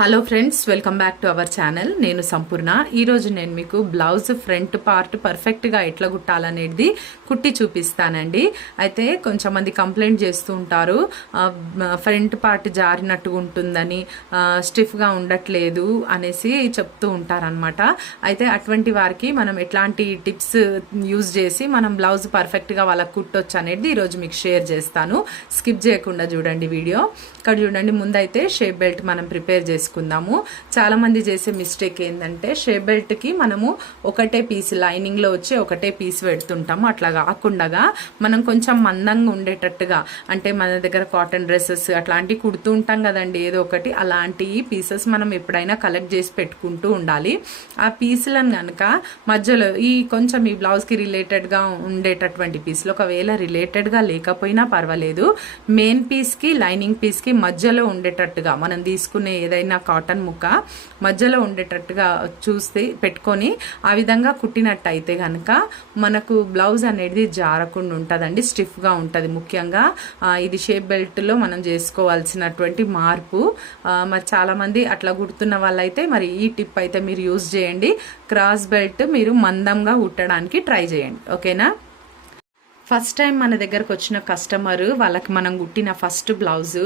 Hello friends welcome back to our channel నేను సంపూర్ణ. ఈరోజు నేను మీకు బ్లౌజ్ ఫ్రంట్ పార్ట్ పర్ఫెక్ట్గా ఎట్లా కుట్టాలనేది కుట్టి చూపిస్తానండి. అయితే కొంచెం మంది కంప్లైంట్ చేస్తూ ఉంటారు. ఫ్రంట్ పార్ట్ జారినట్టుగా ఉంటుందని స్టిఫ్గా ఉండట్లేదు అనేసి చెప్తూ ఉంటారనమాట అయితే అటువంటి వారికి మనం ఎట్లాంటి టిప్స్ యూజ్ చేసి మనం బ్లౌజ్ పర్ఫెక్ట్గా వాళ్ళకి కుట్టొచ్చు అనేది ఈరోజు మీకు షేర్ చేస్తాను. స్కిప్ చేయకుండా చూడండి వీడియో ఇక్కడ చూడండి ముందైతే షేప్ బెల్ట్ మనం ప్రిపేర్ చేసుకుందాము. చాలామంది చేసే మిస్టేక్ ఏంటంటే షే బెల్ట్కి మనము ఒకటే పీస్ లైనింగ్లో వచ్చి ఒకటే పీస్ పెడుతుంటాము. అట్లా కాకుండా మనం కొంచెం మందంగా ఉండేటట్టుగా అంటే మన దగ్గర కాటన్ డ్రెస్సెస్ అట్లాంటివి కుడుతూ ఉంటాం కదండి ఏదో ఒకటి అలాంటి పీసెస్ మనం ఎప్పుడైనా కలెక్ట్ చేసి పెట్టుకుంటూ ఉండాలి. ఆ పీసులను కనుక మధ్యలో ఈ కొంచెం ఈ బ్లౌజ్కి రిలేటెడ్గా ఉండేటటువంటి పీసులు ఒకవేళ రిలేటెడ్గా లేకపోయినా పర్వాలేదు. మెయిన్ పీస్కి లైనింగ్ పీస్కి మధ్యలో ఉండేటట్టుగా మనం తీసుకునే ఏదైనా కాటన్ ముక్క మధ్యలో ఉండేటట్టుగా చూసి పెట్టుకొని ఆ విధంగా కుట్టినట్టయితే కనుక మనకు బ్లౌజ్ అనేది జారకుండా ఉంటుందండి స్టిఫ్గా ఉంటుంది. ముఖ్యంగా ఇది షేప్ బెల్ట్లో మనం చేసుకోవాల్సినటువంటి మార్పు మరి చాలామంది అట్లా కుడుతున్న వాళ్ళైతే మరి ఈ టిప్ అయితే మీరు యూజ్ చేయండి. క్రాస్ బెల్ట్ మీరు మందంగా కుట్టడానికి ట్రై చేయండి. ఓకేనా? ఫస్ట్ టైం మన దగ్గరకు వచ్చిన కస్టమర్ వాళ్ళకి మనం కుట్టిన ఫస్ట్ బ్లౌజ్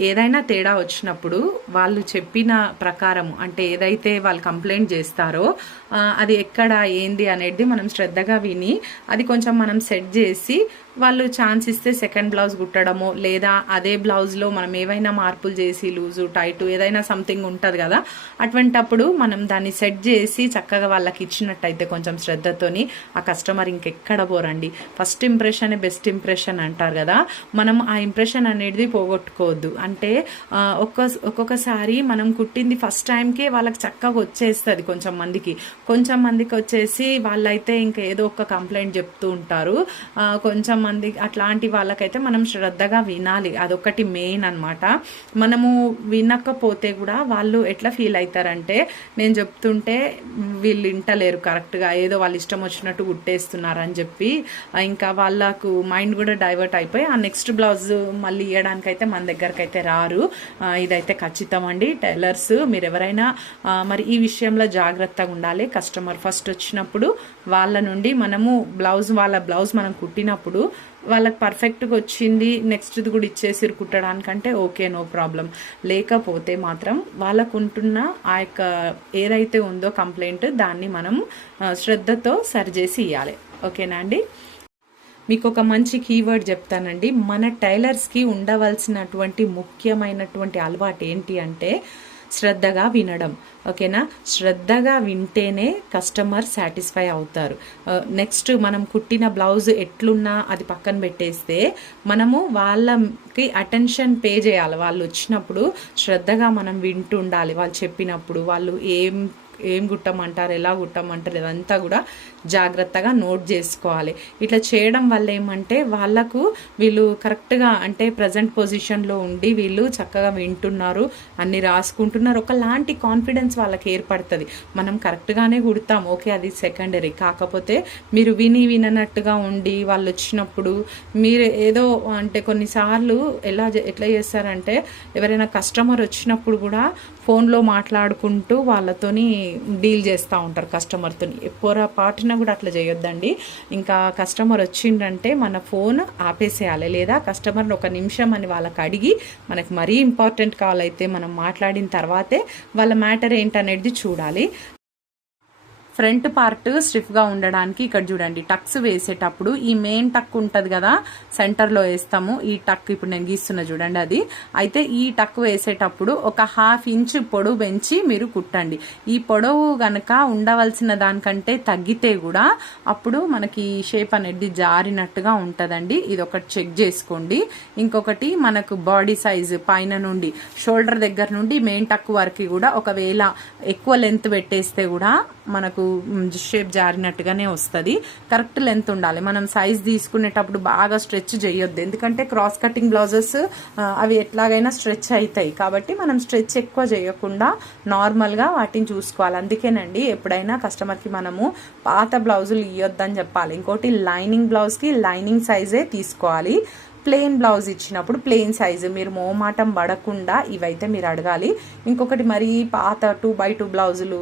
ఏదైనా తేడా వచ్చినప్పుడు వాళ్ళు చెప్పిన ప్రకారం అంటే ఏదైతే వాళ్ళు కంప్లైంట్ చేస్తారో అది ఎక్కడ ఏంది అనేది మనం శ్రద్ధగా విని అది కొంచెం మనం సెట్ చేసి వాళ్ళు ఛాన్స్ ఇస్తే సెకండ్ బ్లౌజ్ కుట్టడము లేదా అదే బ్లౌజ్లో మనం ఏవైనా మార్పులు చేసి లూజు టైటు ఏదైనా సంథింగ్ ఉంటుంది కదా అటువంటప్పుడు మనం దాన్ని సెట్ చేసి చక్కగా వాళ్ళకి ఇచ్చినట్టయితే కొంచెం శ్రద్ధతోని ఆ కస్టమర్ ఇంకెక్కడ పోరండి. ఫస్ట్ ఇంప్రెషన్ బెస్ట్ ఇంప్రెషన్ అంటారు కదా. మనం ఆ ఇంప్రెషన్ అనేది పోగొట్టుకోవద్దు. అంటే ఒక్క ఒక్కొక్కసారి మనం కుట్టింది ఫస్ట్ టైంకే వాళ్ళకి చక్కగా వచ్చేస్తుంది కొంచెం మందికి. కొంచెం మందికి వచ్చేసి వాళ్ళైతే ఇంకా ఏదో ఒక కంప్లైంట్ చెప్తూ ఉంటారు. కొంచెం మంది అట్లాంటి వాళ్ళకైతే మనం శ్రద్ధగా వినాలి. అదొకటి మెయిన్ అన్నమాట. మనము వినకపోతే కూడా వాళ్ళు ఎట్లా ఫీల్ అవుతారంటే నేను చెప్తుంటే వీళ్ళు వింటలేరు కరెక్ట్గా ఏదో వాళ్ళ ఇష్టం వచ్చినట్టు కుట్టేస్తున్నారు అని చెప్పి ఇంకా వాళ్ళకు మైండ్ కూడా డైవర్ట్ అయిపోయి ఆ నెక్స్ట్ బ్లౌజ్ మళ్ళీ ఇవ్వడానికి అయితే మన దగ్గరకు అయితే రారు ఇదైతే ఖచ్చితం అండి. టైలర్స్ మీరు ఎవరైనా మరి ఈ విషయంలో జాగ్రత్తగా ఉండాలి. కస్టమర్ ఫస్ట్ వచ్చినప్పుడు వాళ్ళ నుండి మనము బ్లౌజ్ వాళ్ళ బ్లౌజ్ మనం కుట్టినప్పుడు వాళ్ళకి పర్ఫెక్ట్గా వచ్చింది నెక్స్ట్ది కూడా ఇచ్చేసిరు కుట్టడానికంటే ఓకే నో ప్రాబ్లం. లేకపోతే మాత్రం వాళ్ళకు ఉంటున్న ఆ యొక్క ఏదైతే ఉందో కంప్లైంట్ దాన్ని మనం శ్రద్ధతో సరిచేసి ఇవ్వాలి ఓకేనా అండి? మీకు ఒక మంచి కీవర్డ్ చెప్తానండి. మన టైలర్స్కి ఉండవలసినటువంటి ముఖ్యమైనటువంటి అలవాటు ఏంటి అంటే శ్రద్ధగా వినడం. ఓకేనా? శ్రద్ధగా వింటేనే కస్టమర్ సాటిస్ఫై అవుతారు. నెక్స్ట్ మనం కుట్టిన బ్లౌజ్ ఎట్లున్నా అది పక్కన పెట్టేస్తే మనము వాళ్ళకి అటెన్షన్ పే చేయాలి. వాళ్ళు వచ్చినప్పుడు శ్రద్ధగా మనం వింటుండాలి. వాళ్ళు చెప్పినప్పుడు వాళ్ళు ఏం ఏం గుట్టమంటారు ఎలా గుట్టమంటారు ఇదంతా కూడా జాగ్రత్తగా నోట్ చేసుకోవాలి. ఇట్లా చేయడం వల్ల ఏమంటే వాళ్ళకు వీళ్ళు కరెక్ట్గా అంటే ప్రజెంట్ పొజిషన్లో ఉండి వీళ్ళు చక్కగా వింటున్నారు అన్ని రాసుకుంటున్నారు. ఒకలాంటి కాన్ఫిడెన్స్ వాళ్ళకి ఏర్పడుతుంది. మనం కరెక్ట్గానే కుడతాం ఓకే అది సెకండరీ. కాకపోతే మీరు విని విననట్టుగా ఉండి వాళ్ళు వచ్చినప్పుడు మీరు ఏదో అంటే కొన్నిసార్లు ఎలా ఎట్లా చేస్తారంటే ఎవరైనా కస్టమర్ వచ్చినప్పుడు కూడా ఫోన్లో మాట్లాడుకుంటూ వాళ్ళతోని డీల్ చేస్తూ ఉంటారు కస్టమర్తో పాటినా కూడా అట్లా చేయొద్దండి. ఇంకా కస్టమర్ వచ్చిండంటే మన ఫోన్ ఆపేసేయాలి. లేదా కస్టమర్ని ఒక నిమిషం అని వాళ్ళకి అడిగి మనకు మరీ ఇంపార్టెంట్ కాల్ అయితే మనం మాట్లాడిన తర్వాతే వాళ్ళ మ్యాటర్ ఏంటనేది చూడాలి. ఫ్రంట్ పార్ట్ స్టిఫ్గా ఉండడానికి ఇక్కడ చూడండి టక్స్ వేసేటప్పుడు ఈ మెయిన్ టక్ ఉంటుంది కదా సెంటర్లో వేస్తాము. ఈ టక్ ఇప్పుడు నేను గీస్తున్నా చూడండి అది. అయితే ఈ టక్ వేసేటప్పుడు ఒక హాఫ్ ఇంచ్ పొడవు పెంచి మీరు కుట్టండి. ఈ పొడవు గనక ఉండవలసిన దానికంటే తగ్గితే కూడా అప్పుడు మనకి షేప్ అనేది జారినట్టుగా ఉంటుందండి. ఇది ఒకటి చెక్ చేసుకోండి. ఇంకొకటి మనకు బాడీ సైజ్ పైన నుండి షోల్డర్ దగ్గర నుండి మెయిన్ టక్ వరకు కూడా ఒకవేళ ఎక్కువ లెంత్ పెట్టేస్తే కూడా మనకు షేప్ జారినట్టుగానే వస్తుంది. కరెక్ట్ లెంత్ ఉండాలి. మనం సైజ్ తీసుకునేటప్పుడు బాగా స్ట్రెచ్ చేయొద్దు. ఎందుకంటే క్రాస్ కటింగ్ బ్లౌజెస్ అవి ఎట్లాగైనా స్ట్రెచ్ అవుతాయి కాబట్టి మనం స్ట్రెచ్ ఎక్కువ చేయకుండా నార్మల్గా వాటిని చూసుకోవాలి. అందుకేనండి ఎప్పుడైనా కస్టమర్కి మనము పాత బ్లౌజులు ఇవ్వద్దని చెప్పాలి. ఇంకోటి లైనింగ్ బ్లౌజ్కి లైనింగ్ సైజే తీసుకోవాలి. ప్లెయిన్ బ్లౌజ్ ఇచ్చినప్పుడు ప్లెయిన్ సైజు. మీరు మోమాటం పడకుండా ఇవైతే మీరు అడగాలి. ఇంకొకటి మరి పాత టూ బై టూ బ్లౌజులు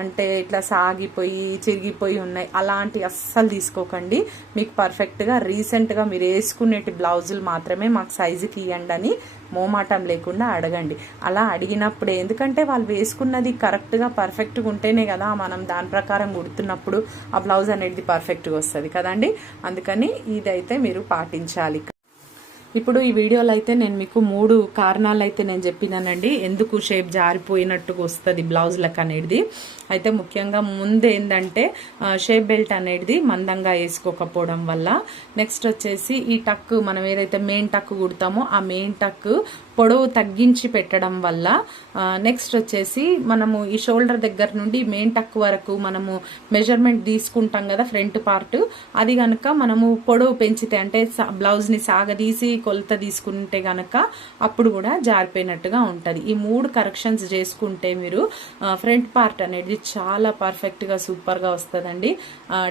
అంటే ఇట్లా సాగిపోయి చిరిగిపోయి ఉన్నాయి. అలాంటి అస్సలు తీసుకోకండి. మీకు పర్ఫెక్ట్గా రీసెంట్గా మీరు వేసుకునేటి బ్లౌజులు మాత్రమే మాకు సైజుకి ఇవ్వండి అని మోమాటం లేకుండా అడగండి. అలా అడిగినప్పుడు ఎందుకంటే వాళ్ళు వేసుకున్నది కరెక్ట్గా పర్ఫెక్ట్గా ఉంటేనే కదా మనం దాని ప్రకారం కుడుతున్నప్పుడు ఆ బ్లౌజ్ అనేది పర్ఫెక్ట్గా వస్తుంది కదండి. అందుకని ఇదైతే మీరు పాటించాలి. ఇప్పుడు ఈ వీడియోలో అయితే నేను మీకు మూడు కారణాలు అయితే నేను చెప్పినానండి. ఎందుకు షేప్ జారిపోయినట్టుగా వస్తుంది బ్లౌజ్లకు అనేది. అయితే ముఖ్యంగా ముందు ఏంటంటే షేప్ బెల్ట్ అనేది మందంగా వేసుకోకపోవడం వల్ల. నెక్స్ట్ వచ్చేసి ఈ టక్ మనం ఏదైతే మెయిన్ టక్ కుడతామో ఆ మెయిన్ టక్ పొడవు తగ్గించి పెట్టడం వల్ల నెక్స్ట్ వచ్చేసి మనము ఈ షోల్డర్ దగ్గర నుండి మెయిన్ టక్ వరకు మనము మెజర్మెంట్ తీసుకుంటాం కదా ఫ్రంట్ పార్ట్ అది కనుక మనము పొడవు పెంచితే అంటే బ్లౌజ్ని సాగదీసి కొలత తీసుకుంటే గనక అప్పుడు కూడా జారిపోయినట్టుగా ఉంటుంది. ఈ మూడు కరెక్షన్స్ చేసుకుంటే మీరు ఫ్రంట్ పార్ట్ అనేది చాలా పర్ఫెక్ట్గా సూపర్గా వస్తుందండి.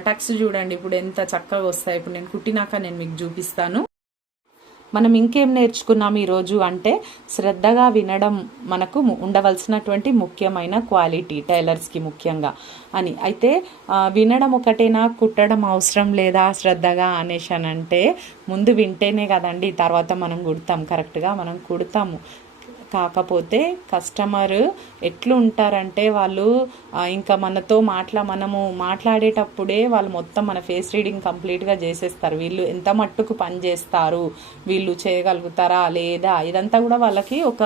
టక్స్ చూడండి ఇప్పుడు ఎంత చక్కగా వస్తాయి. ఇప్పుడు నేను కుట్టినాక నేను మీకు చూపిస్తాను. మనం ఇంకేం నేర్చుకున్నాం ఈరోజు అంటే శ్రద్ధగా వినడం మనకు ఉండవలసినటువంటి ముఖ్యమైన క్వాలిటీ టైలర్స్కి ముఖ్యంగా అని. అయితే వినడం ఒకటేనా కుట్టడం అవసరం లేదా శ్రద్ధగా అనేసి అంటే ముందు వింటేనే కదండి తర్వాత మనం కుడతాం కరెక్ట్గా మనం కుడతాము. కాకపోతే కస్టమర్ ఎట్లు ఉంటారంటే వాళ్ళు ఇంకా మనతో మాట్లా మనము మాట్లాడేటప్పుడే వాళ్ళు మొత్తం మన ఫేస్ రీడింగ్ కంప్లీట్గా చేసేస్తారు. వీళ్ళు ఎంత మట్టుకు పని చేస్తారు? వీళ్ళు చేయగలుగుతారా? లేదా? ఇదంతా కూడా వాళ్ళకి ఒక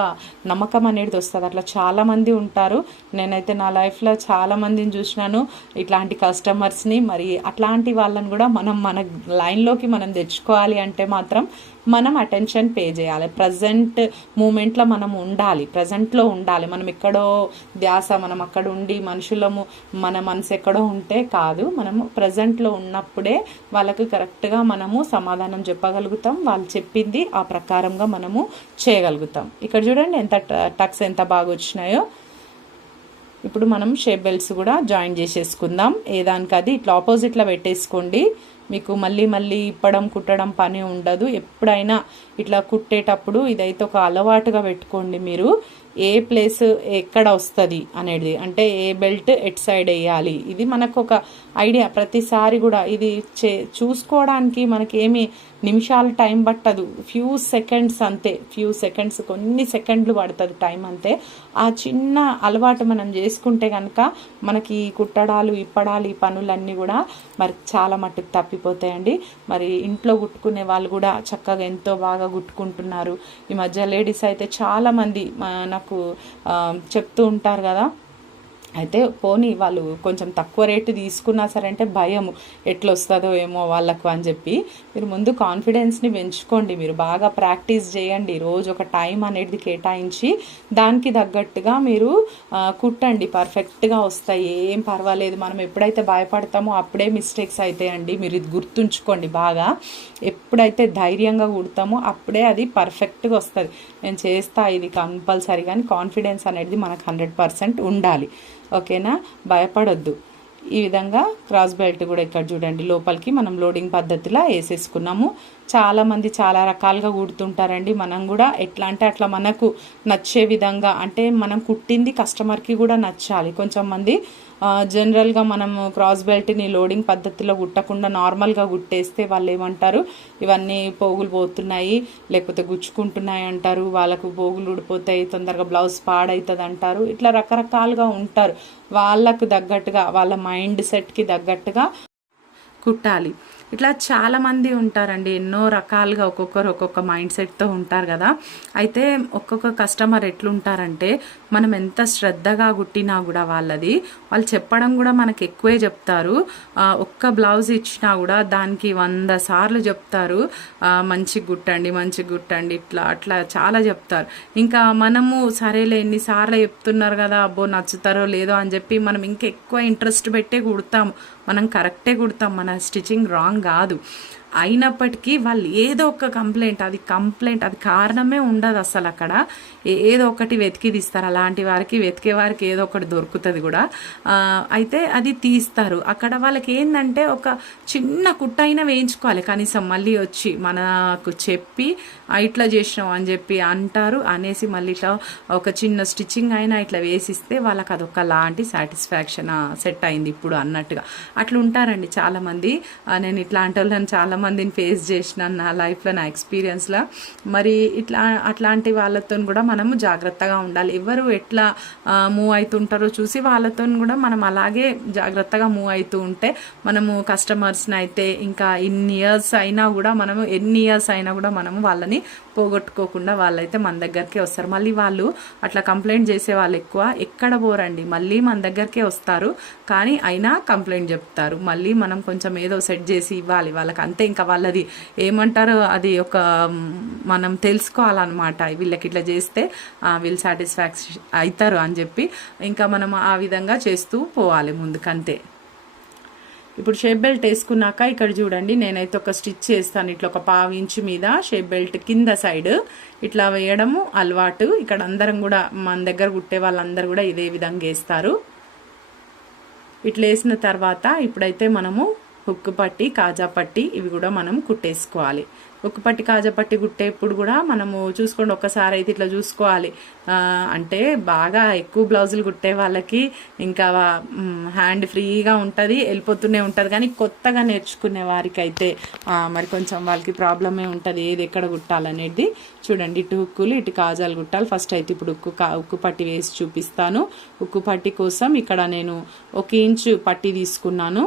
నమ్మకం అనేది వస్తుంది. అట్లా చాలామంది ఉంటారు. నేనైతే నా లైఫ్లో చాలా మందిని చూసినాను. ఇట్లాంటి కస్టమర్స్ని మరి అట్లాంటి వాళ్ళని కూడా మనం మన లైన్లోకి మనం తెచ్చుకోవాలి అంటే మాత్రం మనం అటెన్షన్ పే చేయాలి. ప్రజెంట్ మూమెంట్లో మనం ఉండాలి. ప్రజెంట్లో ఉండాలి. మనం ఎక్కడో ధ్యాస మనం అక్కడ ఉండి మనుషులము మన మనసు ఎక్కడో ఉంటే కాదు మనము ప్రజెంట్లో ఉన్నప్పుడే వాళ్ళకి కరెక్ట్గా మనము సమాధానం చెప్పగలుగుతాం. వాళ్ళు చెప్పింది ఆ ప్రకారంగా మనము చేయగలుగుతాం. ఇక్కడ చూడండి ఎంత టక్స్ ఎంత బాగా వచ్చినాయో. ఇప్పుడు మనం షేప్ బెల్ట్స్ కూడా జాయిన్ చేసేసుకుందాం. ఏదానికి అది ఇట్లా ఆపోజిట్లో పెట్టేసుకోండి. మీకు మళ్ళీ మళ్ళీ ఇప్పడం కుట్టడం పని ఉండదు. ఎప్పుడైనా ఇట్లా కుట్టేటప్పుడు ఇదైతే ఒక అలవాటుగా పెట్టుకోండి మీరు. ఏ ప్లేస్ ఎక్కడ వస్తుంది అనేది. అంటే ఏ బెల్ట్ ఎట్ సైడ్ వేయాలి. ఇది మనకు ఒక ఐడియా. ప్రతిసారి కూడా ఇది చే చూసుకోవడానికి మనకి ఏమి నిమిషాలు టైం పట్టదు. ఫ్యూ సెకండ్స్ అంతే. ఫ్యూ సెకండ్స్ కొన్ని సెకండ్లు పడుతుంది టైం అంతే. ఆ చిన్న అలవాటు మనం చేసుకుంటే కనుక మనకి ఈ కుట్టడాలు ఇప్పడాలు ఈ పనులన్నీ కూడా మరి చాలా మట్టుకు తప్పిపోతాయండి. మరి ఇంట్లో కుట్టుకునే వాళ్ళు కూడా చక్కగా ఎంతో బాగా కుట్టుకుంటున్నారు. ఈ మధ్య లేడీస్ అయితే చాలామంది నాకు చెప్తూ ఉంటారు కదా. అయితే పోనీ వాళ్ళు కొంచెం తక్కువ రేటు తీసుకున్నా సరే అంటే భయం ఎట్లా వస్తుందో ఏమో వాళ్ళకు అని చెప్పి మీరు ముందు కాన్ఫిడెన్స్ని పెంచుకోండి. మీరు బాగా ప్రాక్టీస్ చేయండి. రోజు ఒక టైం అనేది కేటాయించి దానికి తగ్గట్టుగా మీరు కుట్టండి. పర్ఫెక్ట్గా వస్తాయి. ఏం పర్వాలేదు. మనం ఎప్పుడైతే భయపడతామో అప్పుడే మిస్టేక్స్ అవుతాయండి మీరు ఇది గుర్తుంచుకోండి బాగా. ఎప్పుడైతే ధైర్యంగా కుడతామో అప్పుడే అది పర్ఫెక్ట్గా వస్తుంది. నేను చేస్తా ఇది కంపల్సరీ కానీ కాన్ఫిడెన్స్ అనేది మనకు హండ్రెడ్ పర్సెంట్ ఉండాలి. ఓకేనా? భయపడొద్దు. ఈ విధంగా క్రాస్ బెల్ట్ కూడా ఇక్కడ చూడండి. లోపలికి మనం లోడింగ్ పద్ధతిలో వేసేసుకున్నాము. చాలామంది చాలా రకాలుగా కుడుతుంటారండి మనం కూడా ఎట్లా అంటే అట్లా మనకు నచ్చే విధంగా అంటే మనం కుట్టింది కస్టమర్కి కూడా నచ్చాలి. కొంచెం మంది జనరల్గా మనం క్రాస్ బెల్ట్ని లోడింగ్ పద్ధతిలో కుట్టకుండా నార్మల్గా కుట్టేస్తే వాళ్ళు ఏమంటారు? ఇవన్నీ పోగులు పోతున్నాయి లేకపోతే గుచ్చుకుంటున్నాయి అంటారు. వాళ్ళకు పోగులు ఊడిపోతాయి తొందరగా బ్లౌజ్ పాడవుతుంది అంటారు ఇట్లా రకరకాలుగా ఉంటారు. వాళ్ళకు తగ్గట్టుగా వాళ్ళ మైండ్ సెట్కి తగ్గట్టుగా కుట్టాలి. ఇట్లా చాలామంది ఉంటారండి. ఎన్నో రకాలుగా ఒక్కొక్కరు ఒక్కొక్క మైండ్ సెట్తో ఉంటారు కదా. అయితే ఒక్కొక్క కస్టమర్ ఎట్లుంటారంటే మనం ఎంత శ్రద్ధగా కుట్టినా కూడా వాళ్ళది వాళ్ళు చెప్పడం కూడా మనకి ఎక్కువే చెప్తారు. ఒక్క బ్లౌజ్ ఇచ్చినా కూడా దానికి వంద సార్లు చెప్తారు. మంచి మంచిగా కుట్టండి గుట్టండి కుట్టండి ఇట్లా అట్లా చాలా చెప్తారు. ఇంకా మనము సరేలే ఎన్నిసార్లు చెప్తున్నారు కదా అబ్బో నచ్చుతారో లేదో అని చెప్పి మనం ఇంకా ఎక్కువ ఇంట్రెస్ట్ పెట్టే కుడతాము. మనం కరెక్టే కుడతాం మన స్టిచ్చింగ్ రాంగ్ కాదు. అయినప్పటికీ వాళ్ళు ఏదో ఒక కంప్లైంట్ అది కంప్లైంట్ అది కారణమే ఉండదు అసలు అక్కడ. ఏదో ఒకటి వెతికి తీస్తారు అలాంటి వారికి వెతికే వారికి ఏదో ఒకటి దొరుకుతుంది కూడా. అయితే అది తీస్తారు. అక్కడ వాళ్ళకి ఏంటంటే ఒక చిన్న కుట్ట అయినా వేయించుకోవాలి. కనీసం మళ్ళీ వచ్చి మనకు చెప్పి ఇట్లా చేసినాం అని చెప్పి అంటారు. అనేసి మళ్ళీ ఇట్లా ఒక చిన్న స్టిచ్చింగ్ అయినా ఇట్లా వేసిస్తే వాళ్ళకి అదొక లాంటి సాటిస్ఫాక్షన్ సెట్ అయింది ఇప్పుడు అన్నట్టుగా. అట్లా ఉంటారండి చాలామంది నేను ఇట్లాంటి వాళ్ళని చాలా మందిని ఫేస్ చేసిన నా లైఫ్లో నా ఎక్స్పీరియన్స్లో. మరి ఇట్లా అట్లాంటి వాళ్ళతో కూడా మనము జాగ్రత్తగా ఉండాలి. ఎవరు ఎట్లా మూవ్ అవుతుంటారో చూసి వాళ్ళతో కూడా మనం అలాగే జాగ్రత్తగా మూవ్ అవుతూ ఉంటే మనము కస్టమర్స్ని అయితే ఇంకా ఇన్ని ఇయర్స్ అయినా కూడా మనము ఎన్ని ఇయర్స్ అయినా కూడా మనము వాళ్ళని పోగొట్టుకోకుండా వాళ్ళైతే మన దగ్గరకే వస్తారు. మళ్ళీ వాళ్ళు అట్లా కంప్లైంట్ చేసే వాళ్ళు ఎక్కువ ఎక్కడ పోరండి? మళ్ళీ మన దగ్గరికే వస్తారు. కానీ అయినా కంప్లైంట్ చెప్తారు. మళ్ళీ మనం కొంచెం ఏదో సెట్ చేసి ఇవ్వాలి. వాళ్ళకి అంతే ఇంకా వాళ్ళది ఏమంటారు అది ఒక మనం తెలుసుకోవాలన్నమాట. వీళ్ళకి ఇట్లా చేస్తే వీళ్ళు సాటిస్ఫాక్షన్ అవుతారు అని చెప్పి ఇంకా మనం ఆ విధంగా చేస్తూ పోవాలి ముందుకంతే ఇప్పుడు షేప్ బెల్ట్ వేసుకున్నాక ఇక్కడ చూడండి నేనైతే ఒక స్టిచ్ చేస్తాను. ఇట్లా ఒక పావు ఇంచు మీద షేప్ బెల్ట్ కింద సైడ్ ఇట్లా వేయడము అలవాటు. ఇక్కడ అందరం కూడా మన దగ్గర కుట్టే వాళ్ళందరూ కూడా ఇదే విధంగా వేస్తారు. ఇట్లా వేసిన తర్వాత ఇప్పుడైతే మనము హుక్ పట్టి కాజా పట్టి ఇవి కూడా మనం కుట్టేసుకోవాలి. హుక్ పట్టి కాజా పట్టి కుట్టేప్పుడు కూడా మనము చూసుకోండి ఒక్కసారి అయితే ఇట్లా చూసుకోవాలి. అంటే బాగా ఎక్కువ బ్లౌజులు కుట్టే వాళ్ళకి ఇంకా హ్యాండ్ ఫ్రీగా ఉంటుంది వెళ్ళిపోతూనే ఉంటుంది. కానీ కొత్తగా నేర్చుకునే వారికి అయితే మరి కొంచెం వాళ్ళకి ప్రాబ్లమే ఉంటుంది ఏది ఎక్కడ కుట్టాలనేది. చూడండి ఇటు హుక్కులు ఇటు కాజాలు కుట్టాలి. ఫస్ట్ అయితే ఇప్పుడు ఉక్కు కా ఉక్కు పట్టి వేసి చూపిస్తాను. ఉక్కు పట్టి కోసం ఇక్కడ నేను ఒక ఇంచు పట్టి తీసుకున్నాను.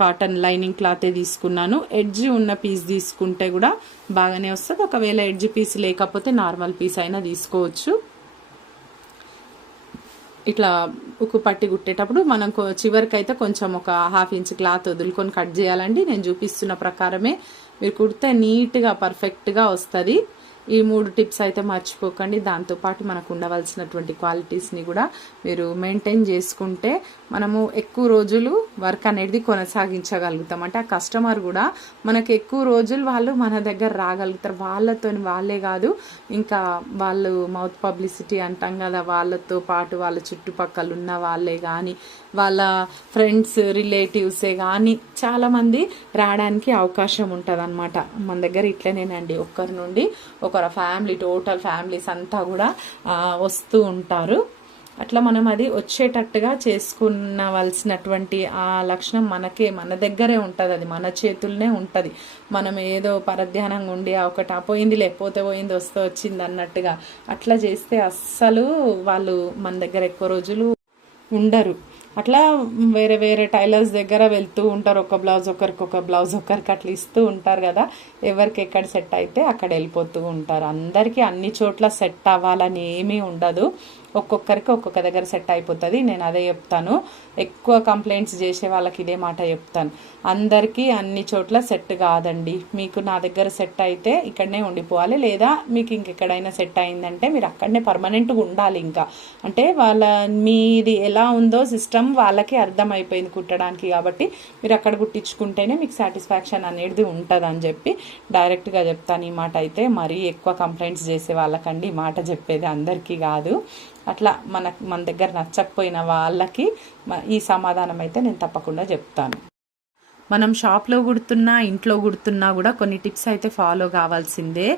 కాటన్ లైనింగ్ క్లాతే తీసుకున్నాను. ఎడ్జ్ ఉన్న పీస్ తీసుకుంటే కూడా బాగానే వస్తుంది. ఒకవేళ ఎడ్జ్ పీస్ లేకపోతే నార్మల్ పీస్ అయినా తీసుకోవచ్చు. ఇట్లా ఉక్కు పట్టి కుట్టేటప్పుడు మనం చివరికైతే కొంచెం ఒక హాఫ్ ఇంచ్ క్లాత్ వదులుకొని కట్ చేయాలండి. నేను చూపిస్తున్న ప్రకారమే. మీరు కుడితే నీట్గా పర్ఫెక్ట్గా వస్తుంది. ఈ మూడు టిప్స్ అయితే మర్చిపోకండి. దాంతోపాటు మనకు ఉండవలసినటువంటి క్వాలిటీస్ని కూడా మీరు మెయింటైన్ చేసుకుంటే మనము ఎక్కువ రోజులు వర్క్ అనేది కొనసాగించగలుగుతాం. అంటే ఆ కస్టమర్ కూడా మనకు ఎక్కువ రోజులు వాళ్ళు మన దగ్గర రాగలుగుతారు. వాళ్ళతో వాళ్ళే కాదు ఇంకా వాళ్ళు మౌత్ పబ్లిసిటీ అంటాం కదా వాళ్ళతో పాటు వాళ్ళ చుట్టుపక్కల ఉన్న వాళ్ళే కానీ వాళ్ళ ఫ్రెండ్స్ రిలేటివ్సే కానీ చాలామంది రావడానికి అవకాశం ఉంటుంది అనమాట మన దగ్గర ఇట్లనేనండి. ఒక్కరి నుండి ఒకరు ఫ్యామిలీ టోటల్ ఫ్యామిలీస్ అంతా కూడా వస్తూ ఉంటారు. అట్లా మనం అది వచ్చేటట్టుగా చేసుకున్నవలసినటువంటి ఆ లక్షణం మనకే మన దగ్గరే ఉంటుంది అది. మన చేతుల్నే ఉంటుంది. మనం ఏదో పరధ్యానంగా ఉండి ఒకటి పోయింది లేకపోతే పోయింది వస్తే వచ్చింది అన్నట్టుగా అట్లా చేస్తే అస్సలు వాళ్ళు మన దగ్గర ఎక్కువ రోజులు ఉండరు. అట్లా వేరే వేరే టైలర్స్ దగ్గర వెళ్తూ ఉంటారు. ఒక బ్లౌజ్ ఒకరికి ఒక బ్లౌజ్ ఒకరికి అట్లా ఇస్తూ ఉంటారు కదా. ఎవరికి ఎక్కడ సెట్ అయితే అక్కడ వెళ్ళిపోతూ ఉంటారు. అందరికీ అన్ని చోట్ల సెట్ అవ్వాలని ఏమీ ఉండదు. ఒక్కొక్కరికి ఒక్కొక్క దగ్గర సెట్ అయిపోతుంది. నేను అదే చెప్తాను. ఎక్కువ కంప్లైంట్స్ చేసే వాళ్ళకి ఇదే మాట చెప్తాను. అందరికీ అన్ని చోట్ల సెట్ కాదండి. మీకు నా దగ్గర సెట్ అయితే ఇక్కడనే ఉండిపోవాలి. లేదా మీకు ఇంకెక్కడైనా సెట్ అయిందంటే మీరు అక్కడనే పర్మనెంట్గా ఉండాలి ఇంకా. అంటే వాళ్ళ మీది ఎలా ఉందో సిస్టమ్ వాళ్ళకి అర్థమైపోయింది కుట్టడానికి కాబట్టి మీరు అక్కడ కుట్టించుకుంటేనే మీకు సాటిస్ఫాక్షన్ అనేది ఉంటుంది అని చెప్పి డైరెక్ట్గా చెప్తాను. ఈ మాట అయితే మరీ ఎక్కువ కంప్లైంట్స్ చేసే వాళ్ళకండి. ఈ మాట చెప్పేది అందరికీ కాదు. అట్లా మన మన దగ్గర నచ్చకపోయిన వాళ్ళకి ఈ సమాధానం అయితే నేను తప్పకుండా చెప్తాను. మనం షాప్లో కుడుతున్నా ఇంట్లో కుడుతున్నా కూడా కొన్ని టిప్స్ అయితే ఫాలో కావాల్సిందే.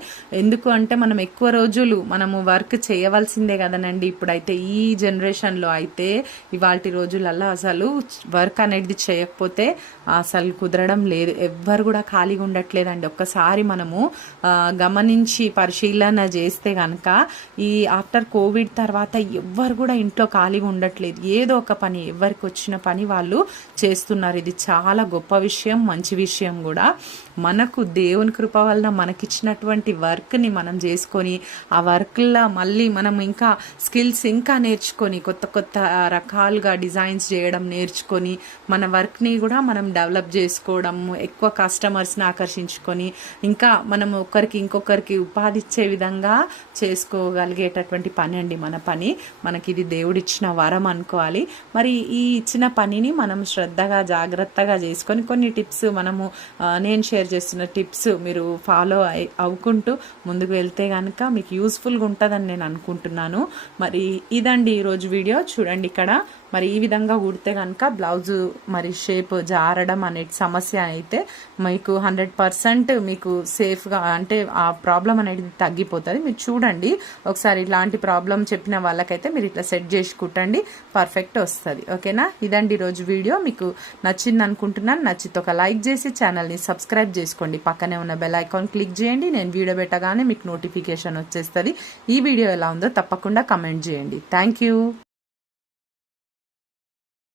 ఎందుకు అంటే మనం ఎక్కువ రోజులు మనము వర్క్ చేయవలసిందే కదనండి. ఇప్పుడైతే ఈ జనరేషన్లో అయితే ఇవాళ రోజులల్లో అసలు వర్క్ అనేది చేయకపోతే అసలు కుదరడం లేదు. ఎవ్వరు కూడా ఖాళీగా ఉండట్లేదండి. ఒక్కసారి మనము గమనించి పరిశీలన చేస్తే కనుక ఈ ఆఫ్టర్ కోవిడ్ తర్వాత ఎవ్వరు కూడా ఇంట్లో ఖాళీగా ఉండట్లేదు. ఏదో ఒక పని ఎవరికి వచ్చిన పని వాళ్ళు చేస్తున్నారు. ఇది చాలా గొప్ప విషయం మంచి విషయం కూడా. మనకు దేవుని కృప వలన మనకిచ్చినటువంటి వర్క్ని మనం చేసుకొని ఆ వర్క్లో మళ్ళీ మనం ఇంకా స్కిల్స్ ఇంకా నేర్చుకొని కొత్త కొత్త రకాలుగా డిజైన్స్ చేయడం నేర్చుకొని మన వర్క్ని కూడా మనం డెవలప్ చేసుకోవడం ఎక్కువ కస్టమర్స్ని ఆకర్షించుకొని ఇంకా మనం ఒకరికి ఇంకొకరికి ఉపాధి ఇచ్చే విధంగా చేసుకోగలిగేటటువంటి పని అండి మన పని. మనకి ఇది దేవుడిచ్చిన వరం అనుకోవాలి. మరి ఈ ఇచ్చిన పనిని మనం శ్రద్ధగా జాగ్రత్తగా చేసుకొని కొన్ని టిప్స్ మనము నేను షేర్ చేస్తున్న టిప్స్ మీరు ఫాలో అయి అవ్వుకుంటూ ముందుకు వెళ్తే కనుక మీకు యూస్ఫుల్గా ఉంటుందని నేను అనుకుంటున్నాను. మరి ఇదండి ఈరోజు వీడియో. చూడండి ఇక్కడ మరి ఈ విధంగా కుడితే కనుక బ్లౌజ్ మరి షేప్ జారడం అనే సమస్య అయితే మీకు హండ్రెడ్ పర్సెంట్ మీకు సేఫ్గా అంటే ఆ ప్రాబ్లం అనేది తగ్గిపోతుంది. మీరు చూడండి. ఒకసారి ఇలాంటి ప్రాబ్లం చెప్పిన వాళ్ళకైతే మీరు ఇట్లా సెట్ చేసి కుట్టండి. పర్ఫెక్ట్ వస్తుంది. ఓకేనా? ఇదండి ఈరోజు వీడియో. మీకు నచ్చింది అనుకుంటున్నాను. నచ్చితే ఒక లైక్ చేసి ఛానల్ని సబ్స్క్రైబ్ చేసుకోండి. పక్కనే ఉన్న బెల్ ఐకాన్ క్లిక్ చేయండి. నేను వీడియో పెట్టగానే మీకు నోటిఫికేషన్ వచ్చేస్తుంది. ఈ వీడియో ఎలా ఉందో తప్పకుండా కమెంట్ చేయండి. Thank you.